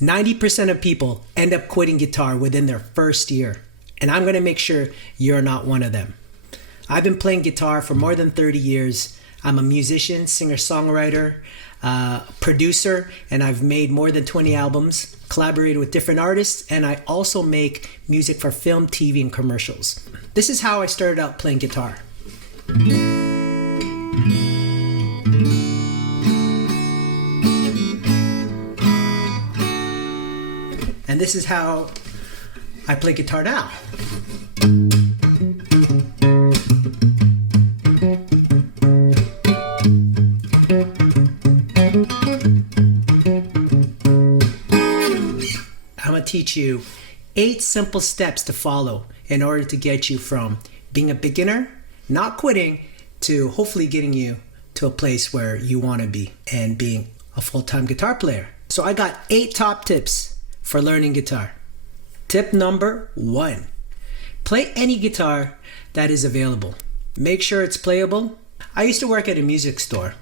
90% of people end up quitting guitar within their first year, and I'm going to make sure you're not one of them. I've been playing guitar for more than 30 years. I'm a musician, singer-songwriter, producer, and I've made more than 20 albums, collaborated with different artists, and I also make music for film, TV, and commercials. This is how I started out playing guitar. And this is how I play guitar now. I'm going to teach you 8 simple steps to follow in order to get you from being a beginner, not quitting, to hopefully getting you to a place where you want to be and being a full-time guitar player. So I got 8 top tips for learning guitar. Tip number 1, play any guitar that is available. Make sure it's playable. I used to work at a music store,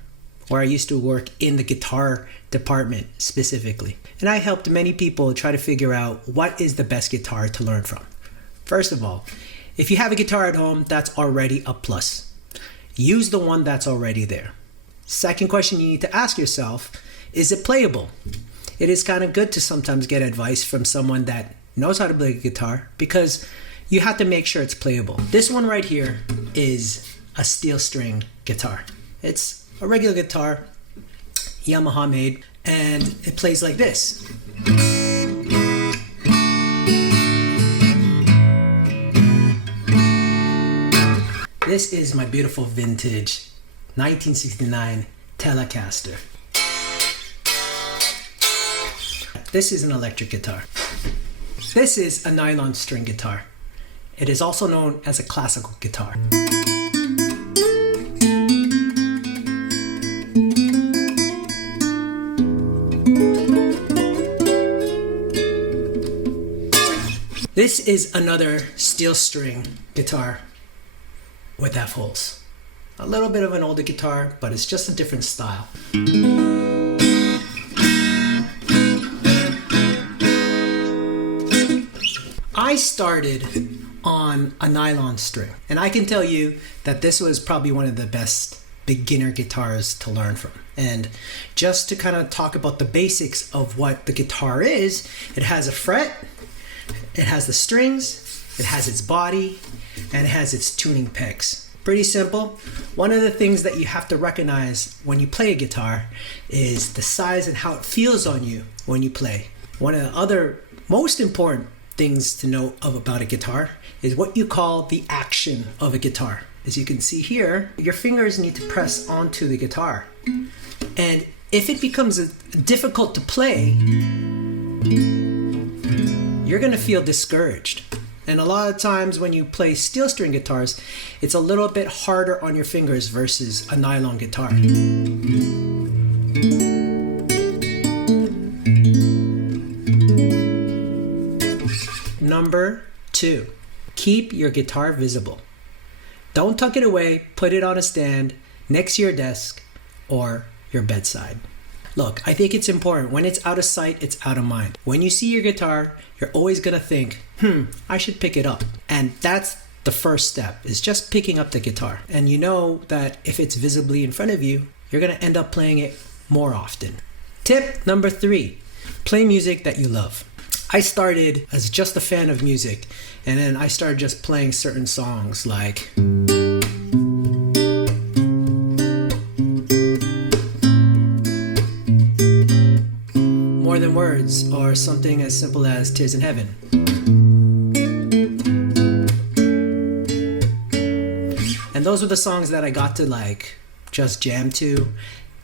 or I used to work in the guitar department specifically. And I helped many people try to figure out what is the best guitar to learn from. First of all, if you have a guitar at home, that's already a plus. Use the one that's already there. Second question you need to ask yourself, is it playable? It is kind of good to sometimes get advice from someone that knows how to play guitar, because you have to make sure it's playable. This one right here is a steel string guitar. It's a regular guitar, Yamaha made, and it plays like this. This is my beautiful vintage 1969 Telecaster. This is an electric guitar. This is a nylon string guitar. It is also known as a classical guitar. This is another steel string guitar with F-holes. A little bit of an older guitar, but it's just a different style. I started on a nylon string, and I can tell you that this was probably one of the best beginner guitars to learn from. And just to kind of talk about the basics of what the guitar is, it has a fret, it has the strings, it has its body, and it has its tuning pegs. Pretty simple. One of the things that you have to recognize when you play a guitar is the size and how it feels on you when you play. One of the other most important things to know about a guitar is what you call the action of a guitar. As you can see here, your fingers need to press onto the guitar. And if it becomes difficult to play, you're going to feel discouraged. And a lot of times when you play steel string guitars, it's a little bit harder on your fingers versus a nylon guitar. Number 2, keep your guitar visible. Don't tuck it away, put it on a stand next to your desk or your bedside. Look, I think it's important. When it's out of sight, it's out of mind. When you see your guitar, you're always gonna think, I should pick it up. And that's the first step, is just picking up the guitar. And you know that if it's visibly in front of you, you're gonna end up playing it more often. Tip number 3, play music that you love. I started as just a fan of music, and then I started just playing certain songs like More Than Words, or something as simple as Tears in Heaven. And those were the songs that I got to just jam to,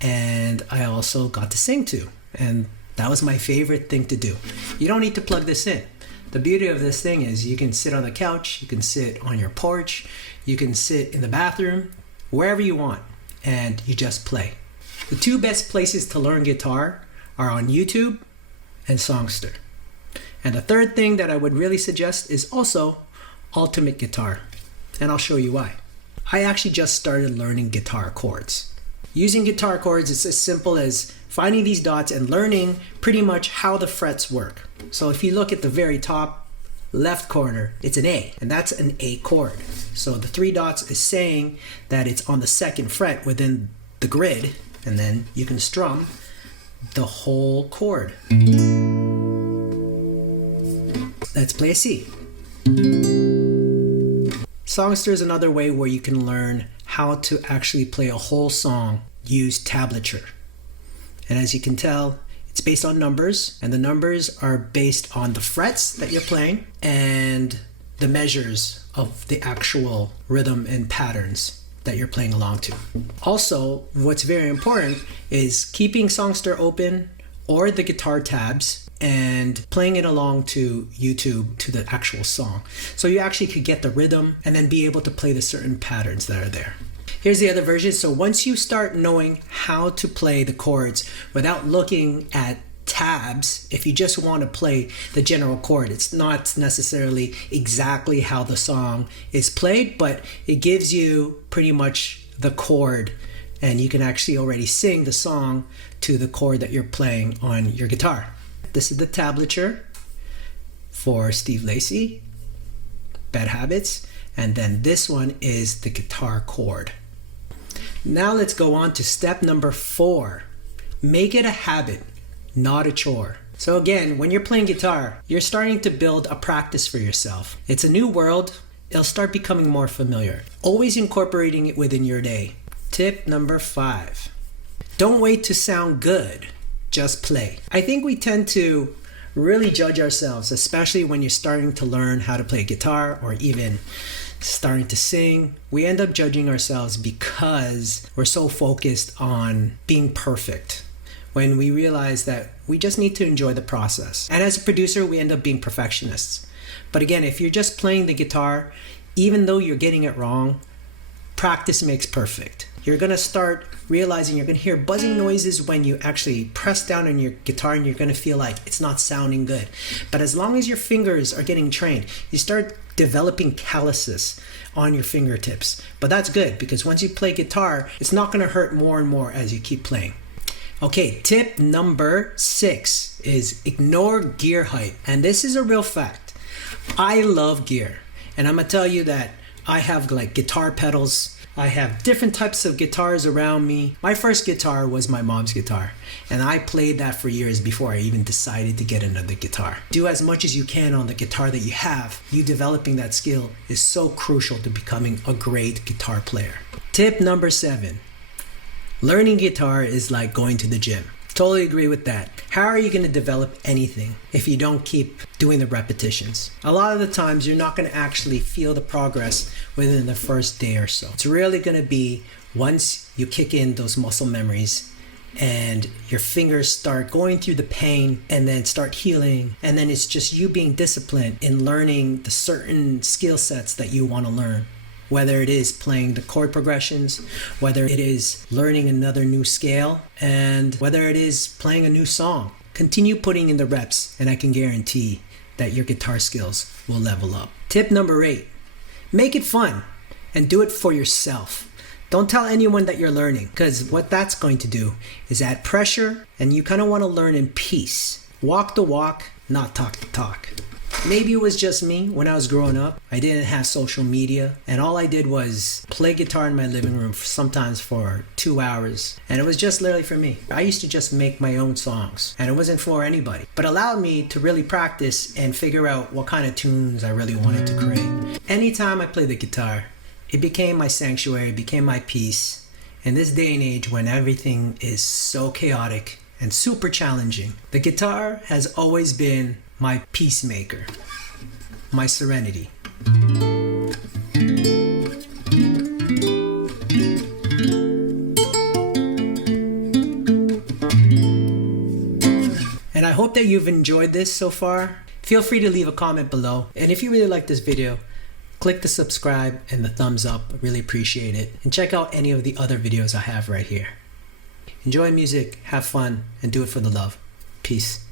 and I also got to sing to. And that was my favorite thing to do. You don't need to plug this in. The beauty of this thing is you can sit on the couch, you can sit on your porch, you can sit in the bathroom, wherever you want, and you just play. The 2 best places to learn guitar are on YouTube and Songster. And the third thing that I would really suggest is also Ultimate Guitar. And I'll show you why. I actually just started learning guitar chords. Using guitar chords is as simple as finding these dots and learning pretty much how the frets work. So if you look at the very top left corner, it's an A, and that's an A chord. So the 3 dots is saying that it's on the 2nd fret within the grid, and then you can strum the whole chord. Let's play a C. Songster is another way where you can learn how to actually play a whole song, use tablature. And as you can tell, it's based on numbers, and the numbers are based on the frets that you're playing and the measures of the actual rhythm and patterns that you're playing along to. Also, what's very important is keeping Songster open or the guitar tabs and playing it along to YouTube to the actual song. So you actually could get the rhythm and then be able to play the certain patterns that are there. Here's the other version. So once you start knowing how to play the chords without looking at tabs, if you just want to play the general chord, it's not necessarily exactly how the song is played, but it gives you pretty much the chord, and you can actually already sing the song to the chord that you're playing on your guitar. This is the tablature for Steve Lacy, Bad Habits, and then this one is the guitar chord. Now let's go on to step number 4. Make it a habit, not a chore. So again, when you're playing guitar, you're starting to build a practice for yourself. It's a new world. It'll start becoming more familiar. Always incorporating it within your day. Tip number 5. Don't wait to sound good. Just play. I think we tend to really judge ourselves, especially when you're starting to learn how to play guitar or even starting to sing. We end up judging ourselves because we're so focused on being perfect, when we realize that we just need to enjoy the process. And as a producer, we end up being perfectionists. But again, if you're just playing the guitar, even though you're getting it wrong, practice makes perfect. You're gonna start realizing you're gonna hear buzzing noises when you actually press down on your guitar, and you're gonna feel like it's not sounding good. But as long as your fingers are getting trained, you start developing calluses on your fingertips. But that's good, because once you play guitar, it's not gonna hurt more and more as you keep playing. Okay, tip number 6 is ignore gear hype. And this is a real fact. I love gear. And I'm gonna tell you that I have like guitar pedals. I have different types of guitars around me. My first guitar was my mom's guitar, and I played that for years before I even decided to get another guitar. Do as much as you can on the guitar that you have. You developing that skill is so crucial to becoming a great guitar player. Tip number 7. Learning guitar is like going to the gym. Totally agree with that. How are you going to develop anything if you don't keep doing the repetitions? A lot of the times you're not going to actually feel the progress within the first day or so. It's really going to be once you kick in those muscle memories and your fingers start going through the pain and then start healing, and then it's just you being disciplined in learning the certain skill sets that you want to learn. Whether it is playing the chord progressions, whether it is learning another new scale, and whether it is playing a new song. Continue putting in the reps, and I can guarantee that your guitar skills will level up. Tip number 8, make it fun and do it for yourself. Don't tell anyone that you're learning, because what that's going to do is add pressure, and you kind of want to learn in peace. Walk the walk, not talk the talk. Maybe it was just me when I was growing up. I didn't have social media, and all I did was play guitar in my living room sometimes for 2 hours, and it was just literally for me. I used to just make my own songs, and it wasn't for anybody, but allowed me to really practice and figure out what kind of tunes I really wanted to create. Anytime I played the guitar, it became my sanctuary, it became my peace. In this day and age when everything is so chaotic and super challenging, the guitar has always been my peacemaker, my serenity. And I hope that you've enjoyed this so far. Feel free to leave a comment below. And if you really like this video, click the subscribe and the thumbs up. I really appreciate it. And check out any of the other videos I have right here. Enjoy music, have fun, and do it for the love. Peace.